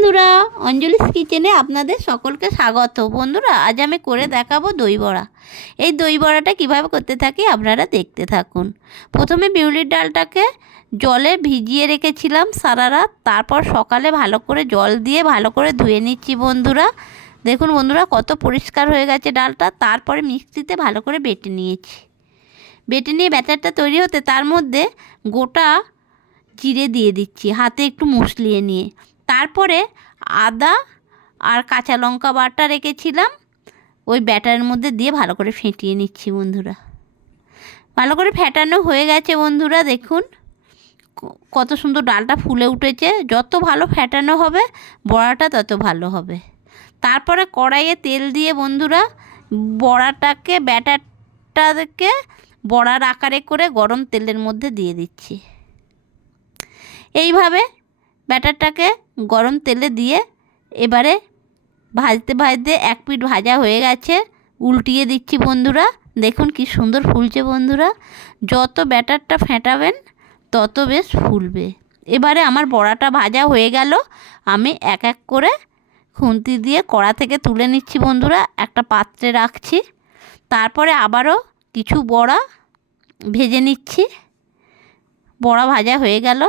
বন্ধুরা, অঞ্জলিস কিচেনে আপনাদের সকলকে স্বাগত। বন্ধুরা, আজ আমি করে দেখাবো দই বড়া। এই দই বড়াটা কীভাবে করতে থাকি আপনারা দেখতে থাকুন। প্রথমে বিউলির ডালটাকে জলে ভিজিয়ে রেখেছিলাম সারা রাত, তারপর সকালে ভালো করে জল দিয়ে ভালো করে ধুয়ে নিচ্ছি বন্ধুরা। দেখুন বন্ধুরা, কত পরিষ্কার হয়ে গেছে ডালটা। তারপরে মিক্সিতে ভালো করে বেটে নিয়েছি। বেটে নিয়ে ব্যাটারটা তৈরি হতে তার মধ্যে গোটা জিরে দিয়ে দিচ্ছি, হাতে একটু মুসলিয়ে নিয়ে। তারপরে আদা আর কাঁচা লঙ্কা বাটা রেখেছিলাম, ওই ব্যাটারের মধ্যে দিয়ে ভালো করে ফেটিয়ে নিচ্ছি বন্ধুরা। ভালো করে ফেটানো হয়ে গেছে বন্ধুরা। দেখুন কত সুন্দর ডালটা ফুলে উঠেছে। যত ভালো ফেটানো হবে বড়াটা তত ভালো হবে। তারপরে কড়াইয়ে তেল দিয়ে বন্ধুরা বড়াটাকে ব্যাটারটাকে বড়ার আকারে করে গরম তেলের মধ্যে দিয়ে দিচ্ছি। এইভাবে ব্যাটারটাকে গরম তেলে দিয়ে এবারে ভাজতে ভাজতে এক পিঠ ভাজা হয়ে গেছে, উল্টিয়ে দিচ্ছি বন্ধুরা। দেখুন কি সুন্দর ফুলছে বন্ধুরা। যত ব্যাটারটা ফেটাবেন তত বেশ ফুলবে। এবারে আমার বড়াটা ভাজা হয়ে গেল। আমি এক এক করে খুন্তি দিয়ে কড়া থেকে তুলে নিচ্ছি বন্ধুরা, একটা পাত্রে রাখছি। তারপরে আবারও কিছু বড়া ভেজে নিচ্ছি। বড়া ভাজা হয়ে গেল,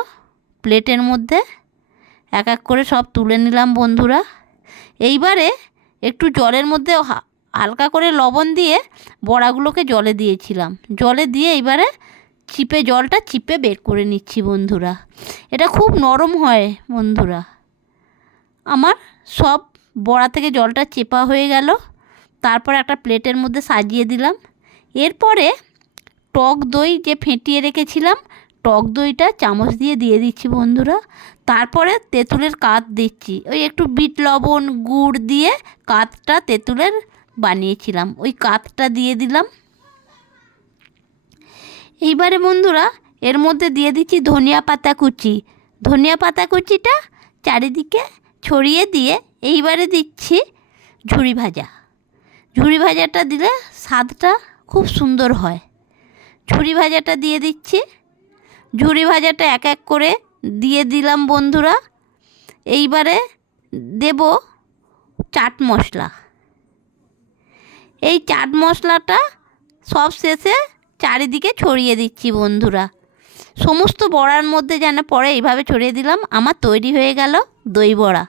প্লেটের মধ্যে এক এক করে সব তুলে নিলাম বন্ধুরা। এইবারে একটু জলের মধ্যে হালকা করে লবণ দিয়ে বড়াগুলোকে জলে দিয়েছিলাম। জলে দিয়ে এইবারে জলটা চিপে বের করে নিচ্ছি বন্ধুরা। এটা খুব নরম হয় বন্ধুরা। আমার সব বড়া থেকে জলটা চেপা হয়ে গেল। তারপর একটা প্লেটের মধ্যে সাজিয়ে দিলাম। এরপরে টক দই যে ফেটিয়ে রেখেছিলাম, টক দইটা চামচ দিয়ে দিয়ে দিচ্ছি বন্ধুরা। তারপরে তেঁতুলের কাত দিচ্ছি, ওই একটু বিট লবণ গুড় দিয়ে কাতটা তেঁতুলের বানিয়েছিলাম, ওই কাতটা দিয়ে দিলাম। এইবারে বন্ধুরা এর মধ্যে দিয়ে দিচ্ছি ধনিয়া পাতা কুচি। ধনিয়া পাতা কুচিটা চারিদিকে ছড়িয়ে দিয়ে এইবারে দিচ্ছি ঝুরি ভাজা। ঝুরি ভাজাটা দিলে স্বাদটা খুব সুন্দর হয়। ঝুরি ভাজাটা দিয়ে দিচ্ছি। ঝুরি ভাজাটা এক এক করে দিয়ে দিলাম বন্ধুরা। এইবারে দেব চাট মশলা। এই চাট মশলাটা সব শেষে চারিদিকে ছড়িয়ে দিচ্ছি বন্ধুরা। সমস্ত বড়ার মধ্যে যেন পড়ে এইভাবে ছড়িয়ে দিলাম। আমার তৈরি হয়ে গেল দই বড়া।